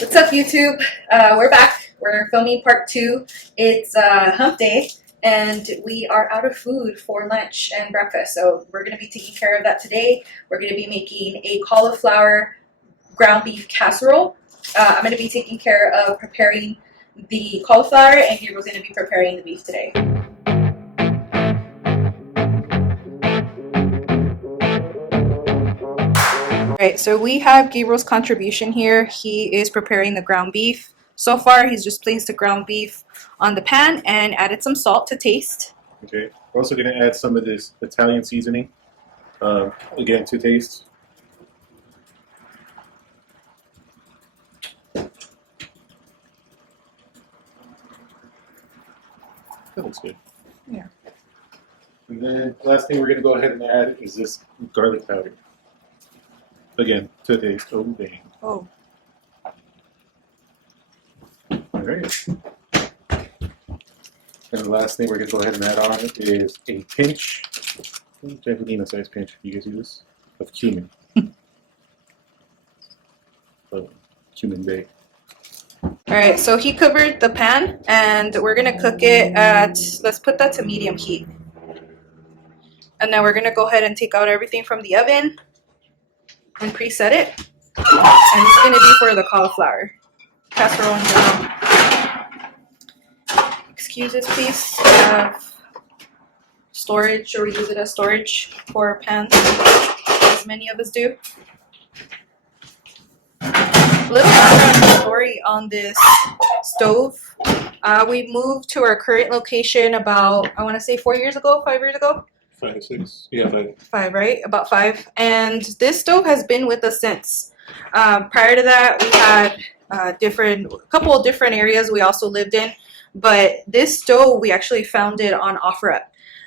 What's up, YouTube? We're back. We're filming part 2. It's hump day, and we are out of food for lunch and breakfast. So we're going to be taking care of that today. We're going to be making a cauliflower ground beef casserole. I'm going to be taking care of preparing the cauliflower, and Gabriel's going to be preparing the beef today. Alright, so we have Gabriel's contribution here. He is preparing the ground beef. So far, he's just placed the ground beef on the pan and added some salt to taste. Okay, we're also going to add some of this Italian seasoning, again, to taste. That looks good. Yeah. And then last thing we're going to go ahead and add is this garlic powder. Again, to taste. Oh, dang. Oh. All right. And the last thing we're going to go ahead and add on is a pinch, Javelina size pinch, you guys see this, of cumin. Cumin bay. Alright, so he covered the pan, and we're going to cook it at, let's put that to medium heat. And then we're going to go ahead and take out everything from the oven and preset it. And this is going to be for the cauliflower casserole in general. Excuse this piece. We have storage, or we use it as storage for pans, as many of us do. A little background story on this stove. We moved to our current location about, I want to say 4 years ago, 5 years ago. 5, 6, yeah, 5. 5, right? About 5. And this stove has been with us since. Prior to that, we had a couple of different areas we also lived in. But this stove, we actually found it on OfferUp.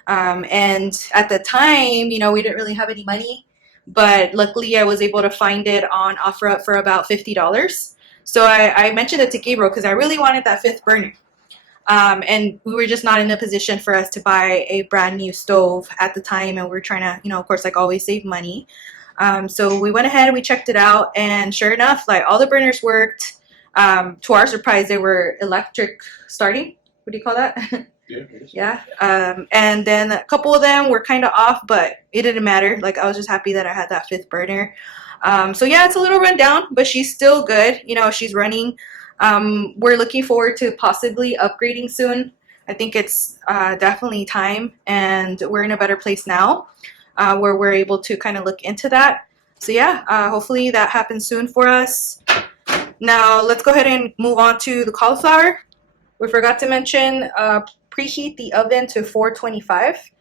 And at the time, you know, we didn't really have any money. But luckily, I was able to find it on OfferUp for about $50. So I mentioned it to Gabriel because I really wanted that 5th burner. And we were just not in a position for us to buy a brand new stove at the time, and we were trying to, you know, of course, like always, save money. So we went ahead and we checked it out, and sure enough, like all the burners worked. To our surprise, they were electric starting. What do you call that? Yeah. And then a couple of them were kind of off, but it didn't matter. Like, I was just happy that I had that 5th burner. So yeah, it's a little run down, but she's still good. You know, she's running. We're looking forward to possibly upgrading soon. I think it's definitely time, and we're in a better place now where we're able to kind of look into that. So yeah, hopefully that happens soon for us. Now let's go ahead and move on to the cauliflower. We forgot to mention preheat the oven to 425.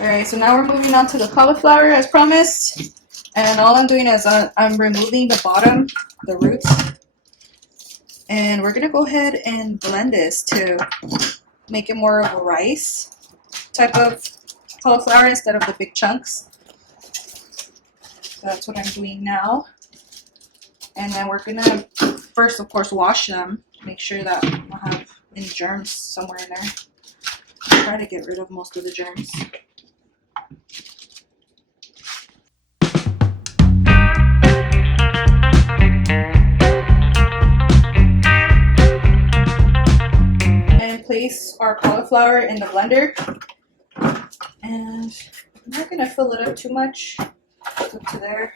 Alright, so now we're moving on to the cauliflower as promised. And all I'm doing is I'm removing the bottom, the roots. And we're going to go ahead and blend this to make it more of a rice type of cauliflower instead of the big chunks. So that's what I'm doing now. And then we're going to first, of course, wash them. Make sure that we don't have any germs somewhere in there. Try to get rid of most of the germs. Place our cauliflower in the blender, and I'm not going to fill it up too much. Up to there.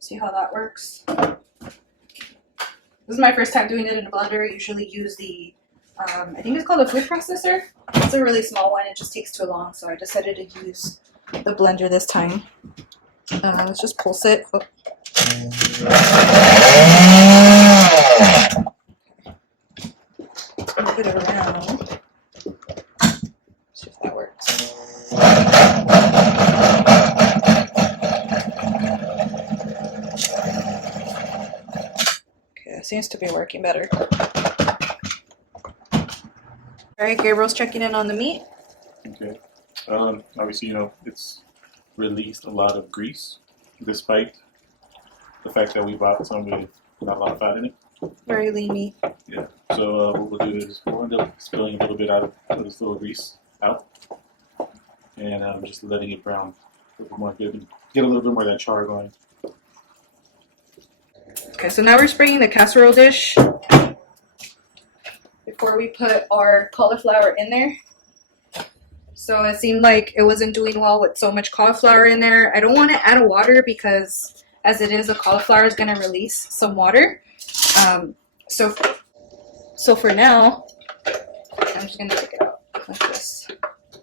See how that works. This is my first time doing it in a blender. I usually use the I think it's called a food processor. It's a really small one. It just takes too long, so I decided to use the blender this time. Let's just pulse it. Oh. Move it around. See if that works. Okay, that seems to be working better. Alright, Gabriel's checking in on the meat. Okay. Obviously, you know, it's released a lot of grease, despite the fact that we bought some with not a lot of fat in it. Very lean meat. Yeah. So what we'll do is we'll end up spilling a little bit out of this little grease out, and just letting it brown a little more good and get a little bit more of that char going. Okay, so now we're spraying the casserole dish before we put our cauliflower in there. So it seemed like it wasn't doing well with so much cauliflower in there. I don't want to add water because as it is, the cauliflower is going to release some water. So for now, I'm just going to take it out like this.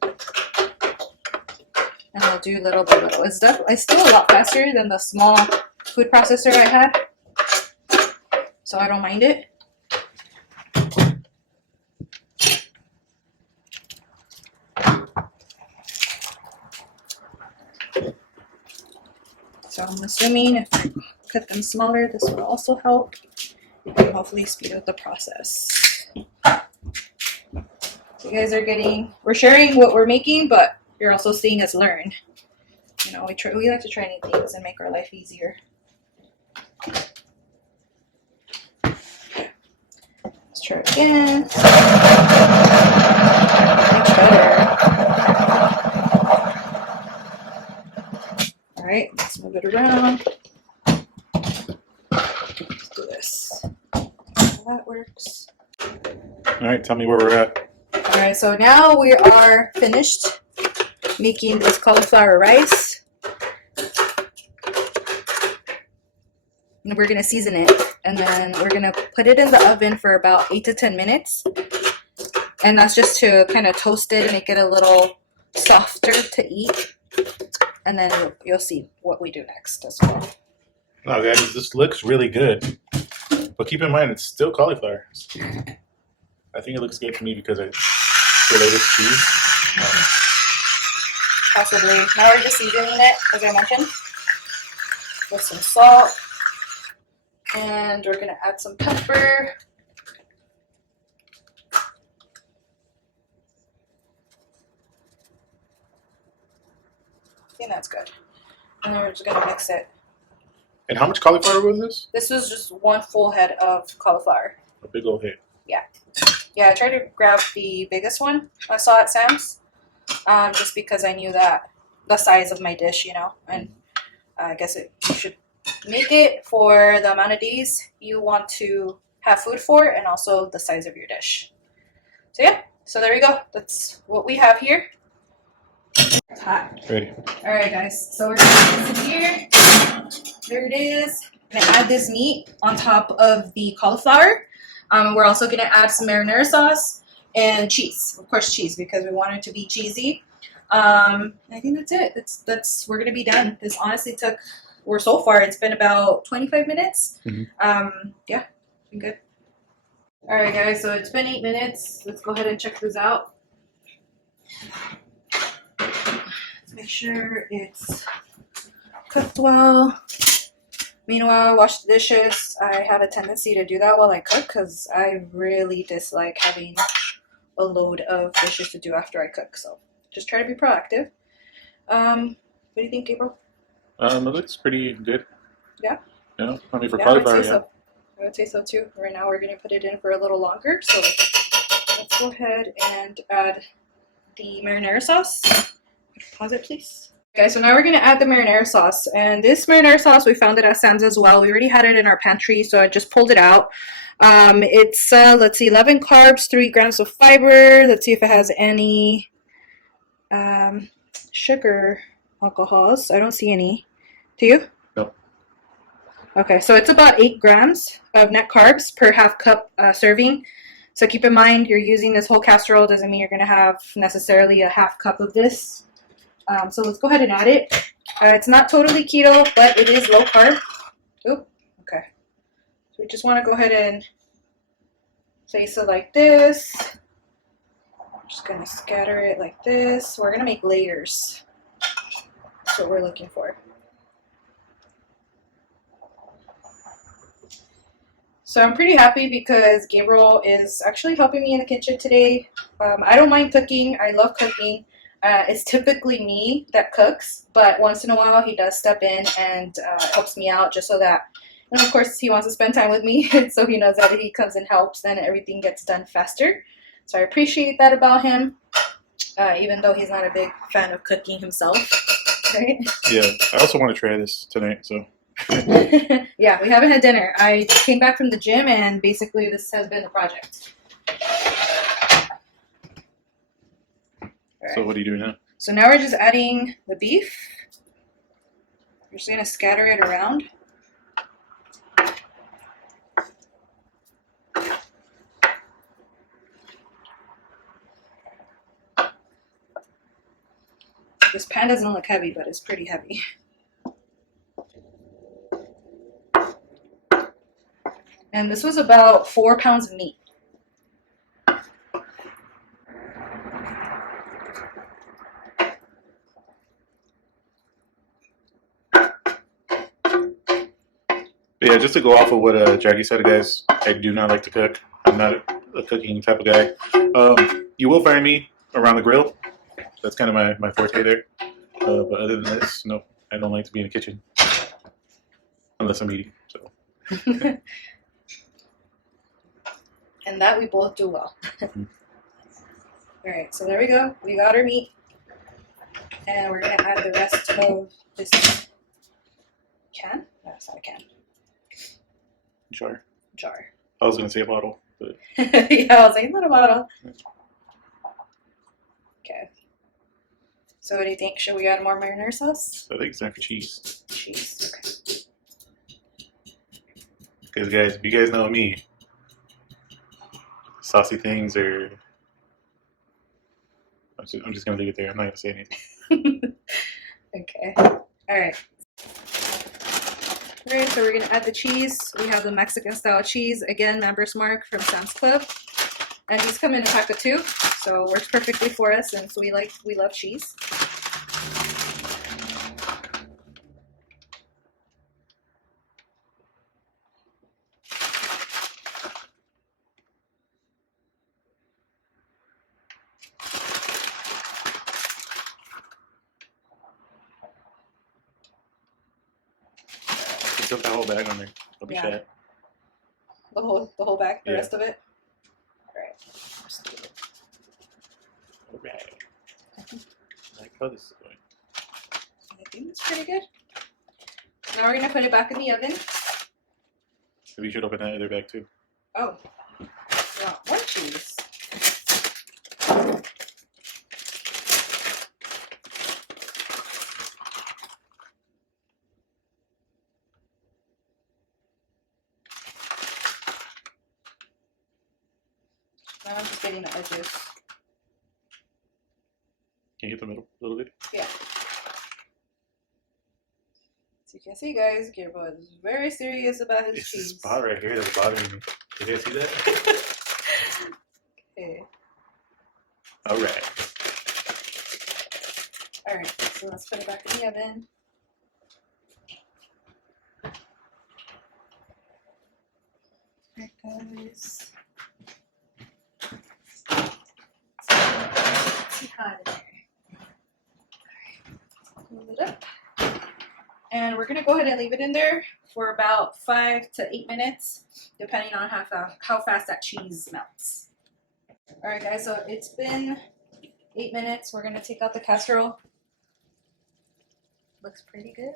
And I'll do little by little. It's still a lot faster than the small food processor I had. So I don't mind it. So I'm assuming if I cut them smaller, this will also help and hopefully speed up the process. So you guys are we're sharing what we're making, but you're also seeing us learn. You know, we like to try new things and make our life easier. Let's try it again. Much better. All right, let's move it around. Let's do this. So that works. All right, tell me where we're at. All right, so now we are finished making this cauliflower rice. And we're gonna season it, and then we're gonna put it in the oven for about 8 to 10 minutes. And that's just to kind of toast it and make it a little softer to eat. And then you'll see what we do next as well. Oh, guys, this looks really good. But keep in mind, it's still cauliflower. I think it looks good to me because it's related to cheese. Possibly. Now we're just seasoning it, as I mentioned, with some salt. And we're going to add some pepper. I think that's good. And then we're just going to mix it. And how much cauliflower was this? This was just one full head of cauliflower. A big old head. Yeah. Yeah, I tried to grab the biggest one I saw at Sam's, just because I knew that the size of my dish, you know, and I guess you should make it for the amount of days you want to have food for and also the size of your dish. So yeah, so there we go. That's what we have here. It's hot. Ready. All right, guys. So we're gonna put this in here. There it is. I'm gonna add this meat on top of the cauliflower. We're also gonna add some marinara sauce and cheese. Of course, cheese because we want it to be cheesy. I think that's it. We're gonna be done. This honestly took. So far it's been about 25 minutes. Mm-hmm. Yeah, been good. All right, guys. So it's been 8 minutes. Let's go ahead and check this out. Make sure it's cooked well. Meanwhile, wash the dishes. I have a tendency to do that while I cook because I really dislike having a load of dishes to do after I cook. So just try to be proactive. What do you think, Gabriel? It looks pretty good. Yeah? Yeah, I mean for cauliflower, yeah. I would say so too. Right now we're going to put it in for a little longer. So let's go ahead and add the marinara sauce. Pause it, please. Okay, so now we're going to add the marinara sauce. And this marinara sauce, we found it at Sam's as well. We already had it in our pantry, so I just pulled it out. It's, let's see, 11 carbs, 3 grams of fiber. Let's see if it has any sugar alcohols. I don't see any. Do you? No. Okay, so it's about 8 grams of net carbs per half cup serving. So keep in mind, you're using this whole casserole. Doesn't mean you're going to have necessarily a half cup of this. So let's go ahead and add it. It's not totally keto, but it is low carb. Oop, okay. So we just want to go ahead and place it like this. I'm just going to scatter it like this. We're going to make layers. That's what we're looking for. So I'm pretty happy because Gabriel is actually helping me in the kitchen today. I don't mind cooking. I love cooking. It's typically me that cooks, but once in a while he does step in and helps me out just so that, and of course he wants to spend time with me, so he knows that if he comes and helps, then everything gets done faster. So I appreciate that about him, even though he's not a big fan of cooking himself. Right? Yeah, I also want to try this tonight, so. Yeah, we haven't had dinner. I came back from the gym and basically this has been the project. So what are you doing now? So now we're just adding the beef. We're just gonna scatter it around. This pan doesn't look heavy, but it's pretty heavy. And this was about 4 pounds of meat. But yeah, just to go off of what Jackie said, guys, I do not like to cook. I'm not a cooking type of guy. You will find me around the grill. That's kind of my forte there. But other than this, no, I don't like to be in the kitchen unless I'm eating. So. And that we both do well. Alright, so there we go. We got our meat. And we're going to add the rest of this can. No, it's not a can. Jar. Jar. I was going to say a bottle. But... Yeah, I was like, not a bottle. Okay. So what do you think? Should we add more marinara sauce? I think it's time for cheese. Cheese, okay. Because guys, if you guys know me, saucy things are... I'm just going to leave it there. I'm not going to say anything. Okay. Alright. Okay, so we're going to add the cheese. We have the Mexican style cheese. Again, Members Mark from Sam's Club. And these come in a pack of 2, so it works perfectly for us since we love cheese. Just dump that whole bag on there. Don't be shy. The whole bag, the Yeah. rest of it. Alright. Alright. I like how this is going. I think it's pretty good. Now we're gonna put it back in the oven. Maybe you should open that other bag too. Oh, well, more cheese. Now I'm just getting the edges. Can you get the middle a little bit? Yeah. So you can see, guys, Gearbo is very serious about his It's cheese. this spot right here that's bothering me. Did you guys see that? Okay. Alright. Alright, so let's put it back in the oven. There it goes. It's too hot in there. Alright, move it up. And we're gonna go ahead and leave it in there for about 5 to 8 minutes, depending on how fast that cheese melts. Alright guys, so it's been 8 minutes. We're gonna take out the casserole. Looks pretty good.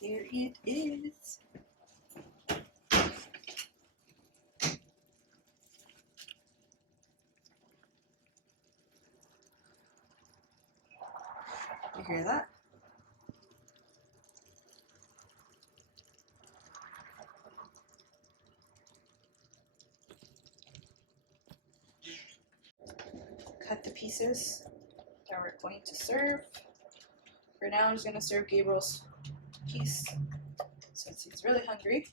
There it is. You hear that? Cut the pieces that we're going to serve. For now, I'm just going to serve Gabriel's piece since he's really hungry.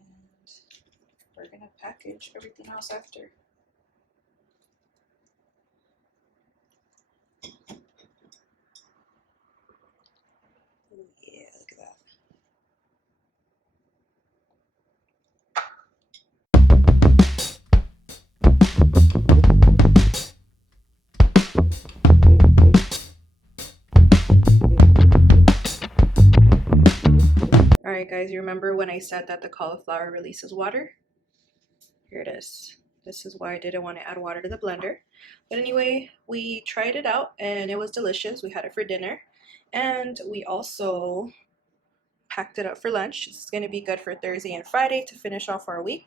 And we're going to package everything else after. Ooh, yeah, look at that. Alright guys, you remember when I said that the cauliflower releases water? Here it is. This is why I didn't want to add water to the blender. But anyway, we tried it out and it was delicious. We had it for dinner. And we also packed it up for lunch. It's going to be good for Thursday and Friday to finish off our week.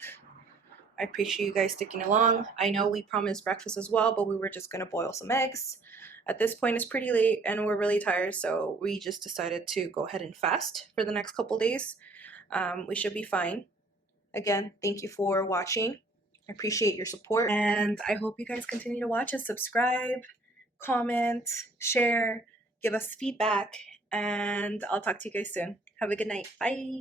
I appreciate you guys sticking along. I know we promised breakfast as well, but we were just going to boil some eggs. At this point, it's pretty late and we're really tired, so we just decided to go ahead and fast for the next couple days. We should be fine. Again, thank you for watching. I appreciate your support, and I hope you guys continue to watch us. Subscribe, comment, share, give us feedback, and I'll talk to you guys soon. Have a good night. Bye.